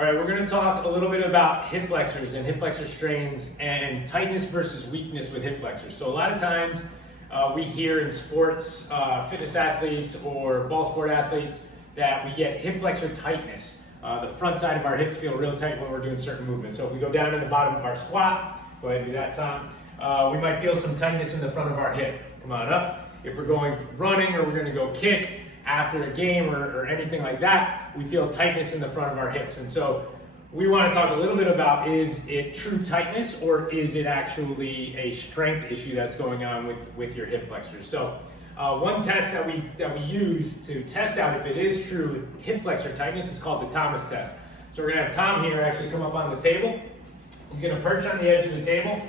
All right, we're going to talk a little bit about hip flexors and hip flexor strains and tightness versus weakness with hip flexors. So a lot of times we hear in sports, fitness athletes or ball sport athletes that we get hip flexor tightness. The front side of our hips feel real tight when we're doing certain movements. So if we go down to the bottom of our squat, go ahead and do that, Tom. We might feel some tightness in the front of our hip. Come on up. If we're going running or we're going to go kick after a game or anything like that, we feel tightness in the front of our hips. And so we want to talk a little bit about, is it true tightness or is it actually a strength issue that's going on with your hip flexors? So one test that we use to test out if it is true hip flexor tightness is called the Thomas test. So we're going to have Tom here actually come up on the table. He's going to perch on the edge of the table.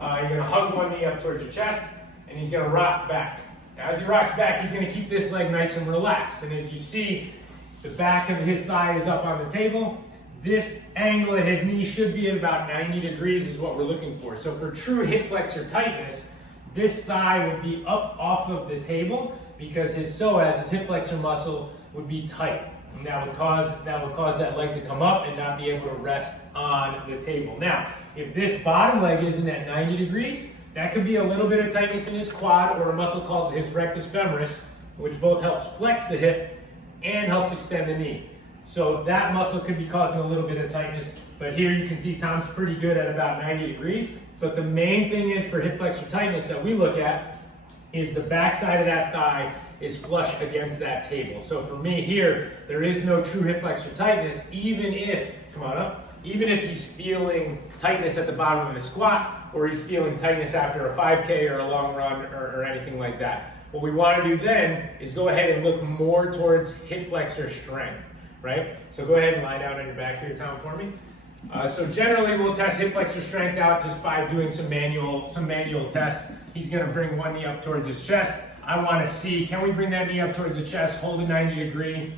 You're going to hug one knee up towards your chest and he's going to rock back. Now, as he rocks back, he's going to keep this leg nice and relaxed. And as you see, the back of his thigh is up on the table. This angle at his knee should be at about 90 degrees is what we're looking for. So for true hip flexor tightness, this thigh would be up off of the table because his psoas, his hip flexor muscle, would be tight. And that would cause that leg to come up and not be able to rest on the table. Now, if this bottom leg isn't at 90 degrees, that could be a little bit of tightness in his quad or a muscle called his rectus femoris, which both helps flex the hip and helps extend the knee. So that muscle could be causing a little bit of tightness, but here you can see Tom's pretty good at about 90 degrees. But the main thing is for hip flexor tightness that we look at is the back side of that thigh is flush against that table. So for me here, there is no true hip flexor tightness, even if, come on up, even if he's feeling tightness at the bottom of the squat, or he's feeling tightness after a 5K or a long run or anything like that. What we want to do then is go ahead and look more towards hip flexor strength, right? So go ahead and lie down on your back here, Tom, for me. So generally we'll test hip flexor strength out just by doing some manual tests. He's going to bring one knee up towards his chest. I want to see, can we bring that knee up towards the chest, hold a 90 degree?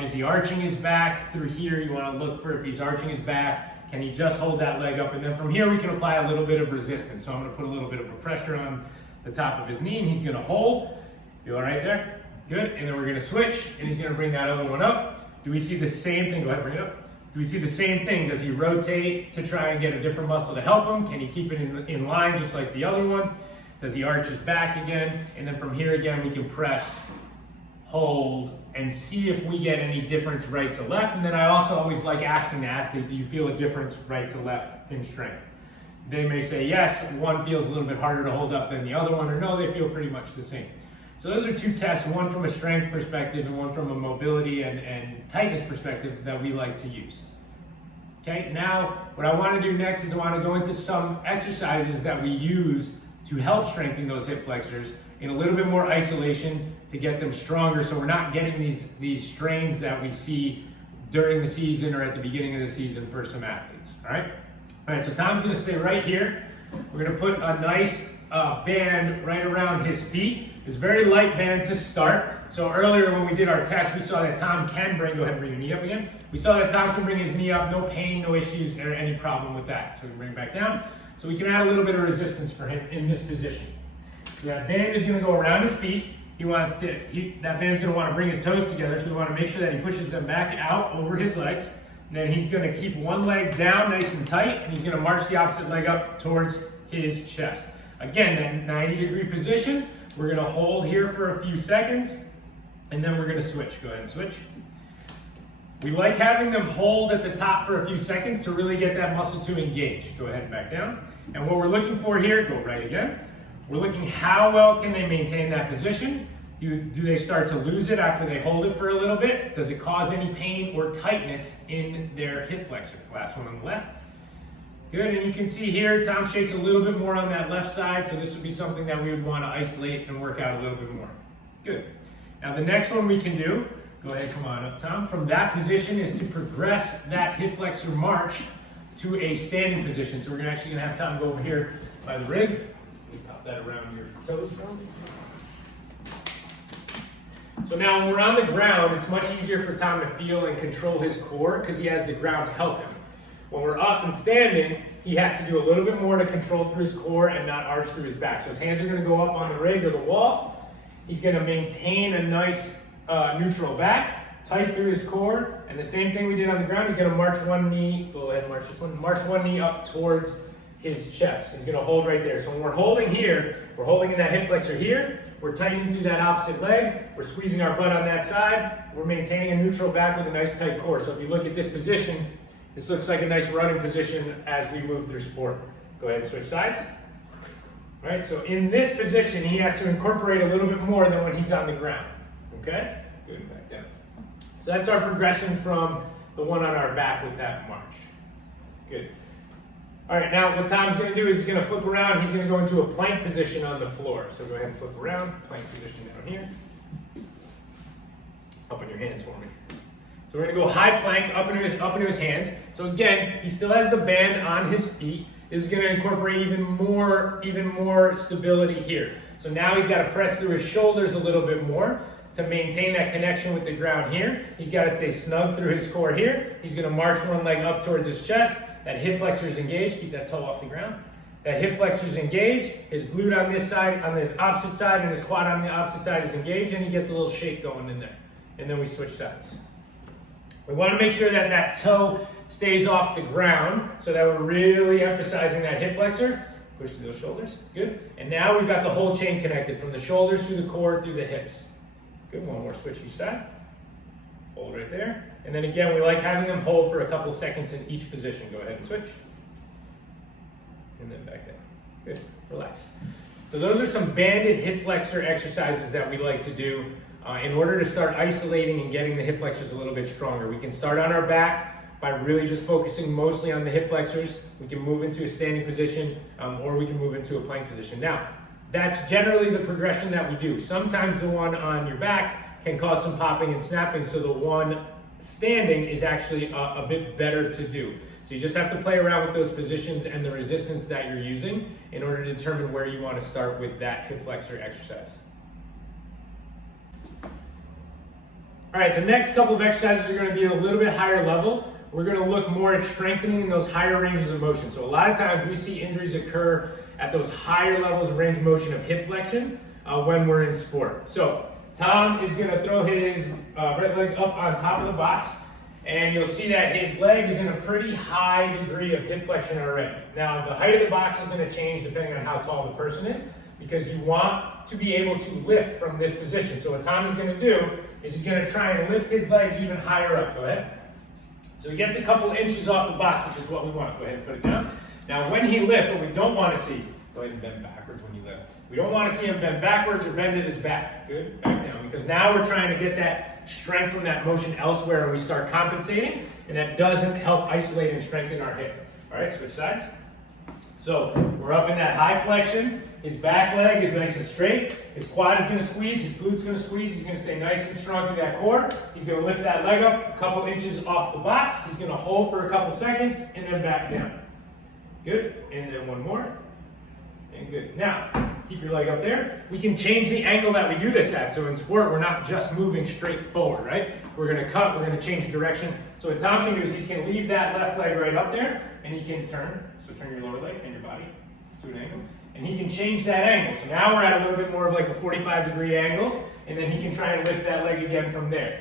Is he arching his back through here? You want to look for if he's arching his back. Can he just hold that leg up? And then from here, we can apply a little bit of resistance. So I'm gonna put a little bit of a pressure on the top of his knee and he's gonna hold. Feel right there? Good. And then we're gonna switch and he's gonna bring that other one up. Do we see the same thing? Go ahead, bring it up. Do we see the same thing? Does he rotate to try and get a different muscle to help him? Can he keep it in line just like the other one? Does he arch his back again? And then from here again, we can press, hold, and see if we get any difference right to left. And then I also always like asking the athlete, do you feel a difference right to left in strength? They may say yes, one feels a little bit harder to hold up than the other one, or no, they feel pretty much the same. So those are two tests, one from a strength perspective and one from a mobility and tightness perspective that we like to use. Okay, now what I want to do next is I want to go into some exercises that we use to help strengthen those hip flexors in a little bit more isolation to get them stronger so we're not getting these strains that we see during the season or at the beginning of the season for some athletes, all right? All right, so Tom's gonna stay right here. We're gonna put a nice band right around his feet. It's a very light band to start. So earlier when we did our test, we saw that Tom can bring, go ahead and bring your knee up again. We saw that Tom can bring his knee up, no pain, no issues, or any problem with that. So we can bring it back down. So we can add a little bit of resistance for him in this position. So that band is going to go around his feet. That band's going to want to bring his toes together, so we want to make sure that he pushes them back out over his legs. And then he's going to keep one leg down nice and tight, and he's going to march the opposite leg up towards his chest. Again, that 90-degree position. We're going to hold here for a few seconds, and then we're going to switch. Go ahead and switch. We like having them hold at the top for a few seconds to really get that muscle to engage. Go ahead and back down. And what we're looking for here, go right again. We're looking how well can they maintain that position. Do they start to lose it after they hold it for a little bit? Does it cause any pain or tightness in their hip flexor? Last one on the left. Good, and you can see here, Tom shakes a little bit more on that left side, so this would be something that we would want to isolate and work out a little bit more. Good. Now the next one we can do, go ahead, come on up, Tom. From that position is to progress that hip flexor march to a standing position. So we're actually gonna have Tom go over here by the rig. Pop that around your toes. So now when we're on the ground, it's much easier for Tom to feel and control his core because he has the ground to help him. When we're up and standing, he has to do a little bit more to control through his core and not arch through his back. So his hands are going to go up on the rig or the wall. He's going to maintain a nice neutral back, tight through his core, And the same thing we did on the ground, he's gonna march one knee, go ahead and march this one, march one knee up towards his chest. He's gonna hold right there. So when we're holding here, we're holding in that hip flexor here, we're tightening through that opposite leg, we're squeezing our butt on that side, we're maintaining a neutral back with a nice tight core. So if you look at this position, this looks like a nice running position as we move through sport. Go ahead and switch sides. All right, so in this position, he has to incorporate a little bit more than when he's on the ground. Okay? Good, back down. So that's our progression from the one on our back with that march. Good. All right, now what Tom's gonna do is he's gonna flip around, he's gonna go into a plank position on the floor. So go ahead and flip around, plank position down here. Up on your hands for me. So we're gonna go high plank up into his hands. So again, he still has the band on his feet. This is gonna incorporate even more stability here. So now he's gotta press through his shoulders a little bit more to maintain that connection with the ground here. He's gotta stay snug through his core here. He's gonna march one leg up towards his chest. That hip flexor is engaged, keep that toe off the ground. That hip flexor is engaged, his glute on this side, on his opposite side, and his quad on the opposite side is engaged, and he gets a little shake going in there. And then we switch sides. We want to make sure that that toe stays off the ground so that we're really emphasizing that hip flexor. Push through those shoulders, good. And now we've got the whole chain connected from the shoulders through the core, through the hips. Good, one more switch each side. Hold right there. And then again, we like having them hold for a couple seconds in each position. Go ahead and switch. And then back down. Good, relax. So those are some banded hip flexor exercises that we like to do in order to start isolating and getting the hip flexors a little bit stronger. We can start on our back by really just focusing mostly on the hip flexors. We can move into a standing position or we can move into a plank position. Now, that's generally the progression that we do. Sometimes the one on your back can cause some popping and snapping, so the one standing is actually a bit better to do. So you just have to play around with those positions and the resistance that you're using in order to determine where you want to start with that hip flexor exercise. All right, the next couple of exercises are going to be a little bit higher level. We're going to look more at strengthening in those higher ranges of motion. So a lot of times we see injuries occur at those higher levels of range of motion of hip flexion when we're in sport. So Tom is going to throw his right leg up on top of the box, and you'll see that his leg is in a pretty high degree of hip flexion already. Now, the height of the box is going to change depending on how tall the person is, because you want to be able to lift from this position. So what Tom is going to do is he's going to try and lift his leg even higher up. Go ahead. So he gets a couple inches off the box, which is what we want. Go ahead and put it down. Now, when he lifts, what we don't want to see, go ahead and bend backwards when you lift. We don't want to see him bend backwards or bend at his back. Good, back down. Because now we're trying to get that strength from that motion elsewhere, and we start compensating, and that doesn't help isolate and strengthen our hip. All right, switch sides. So we're up in that high flexion. His back leg is nice and straight. His quad is going to squeeze. His glute's going to squeeze. He's going to stay nice and strong through that core. He's going to lift that leg up a couple inches off the box. He's going to hold for a couple seconds and then back down. Good. And then one more. And good. Now, keep your leg up there. We can change the angle that we do this at. So in sport, we're not just moving straight forward, right? We're going to cut. We're going to change direction. So what Tom can do is he can leave that left leg right up there, and he can turn. So turn your lower leg and your body to an angle. And he can change that angle. So now we're at a little bit more of like a 45-degree angle, and then he can try and lift that leg again from there.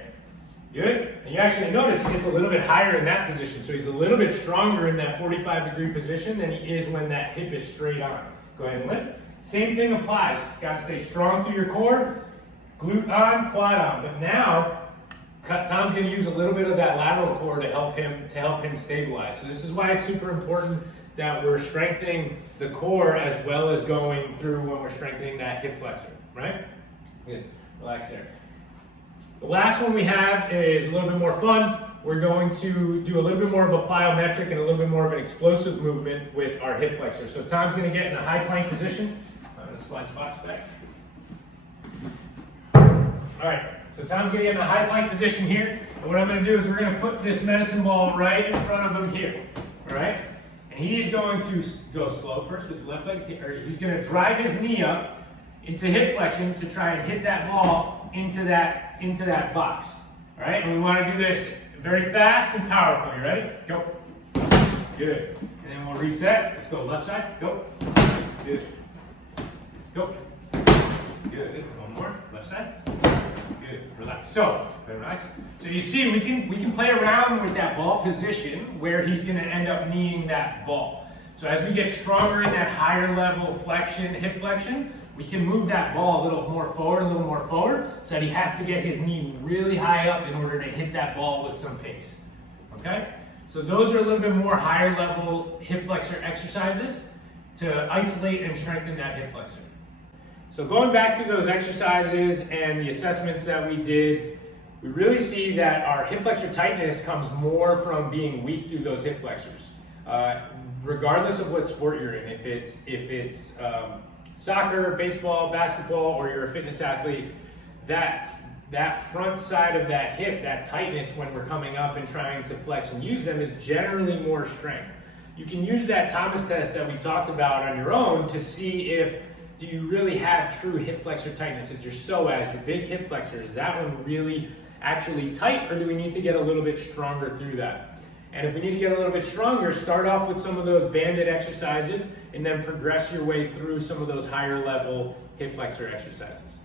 Good? And you actually notice he gets a little bit higher in that position. So he's a little bit stronger in that 45-degree position than he is when that hip is straight on. Go ahead and lift. Same thing applies. Got to stay strong through your core, glute on, quad on. But now, Tom's going to use a little bit of that lateral core to help him stabilize. So this is why it's super important that we're strengthening the core as well as going through when we're strengthening that hip flexor, right? Good. Relax there. The last one we have is a little bit more fun. We're going to do a little bit more of a plyometric and a little bit more of an explosive movement with our hip flexor. So Tom's going to get in a high plank position. I'm going to slide the box back. All right. So Tom's going to get in a high plank position here. And what I'm going to do is we're going to put this medicine ball right in front of him here. All right? And he's going to go slow first with the left leg. He's going to drive his knee up into hip flexion to try and hit that ball into that box. All right? And we want to do this very fast and powerful. You ready? Go. Good. And then we'll reset. Let's go left side. Go. Good. Go. Good. One more. Left side. Good. Relax. So, relax. So you see, we can play around with that ball position where he's going to end up kneeing that ball. So as we get stronger in that higher level flexion, hip flexion, we can move that ball a little more forward, so that he has to get his knee really high up in order to hit that ball with some pace. Okay? So those are a little bit more higher level hip flexor exercises to isolate and strengthen that hip flexor. So going back through those exercises and the assessments that we did, we really see that our hip flexor tightness comes more from being weak through those hip flexors. Regardless of what sport you're in, if it's soccer, baseball, basketball, or you're a fitness athlete, that front side of that hip, that tightness when we're coming up and trying to flex and use them is generally more strength. You can use that Thomas test that we talked about on your own to see if do you really have true hip flexor tightness. Is your psoas, your big hip flexor, is that one really actually tight, or do we need to get a little bit stronger through that? And if we need to get a little bit stronger, start off with some of those banded exercises and then progress your way through some of those higher level hip flexor exercises.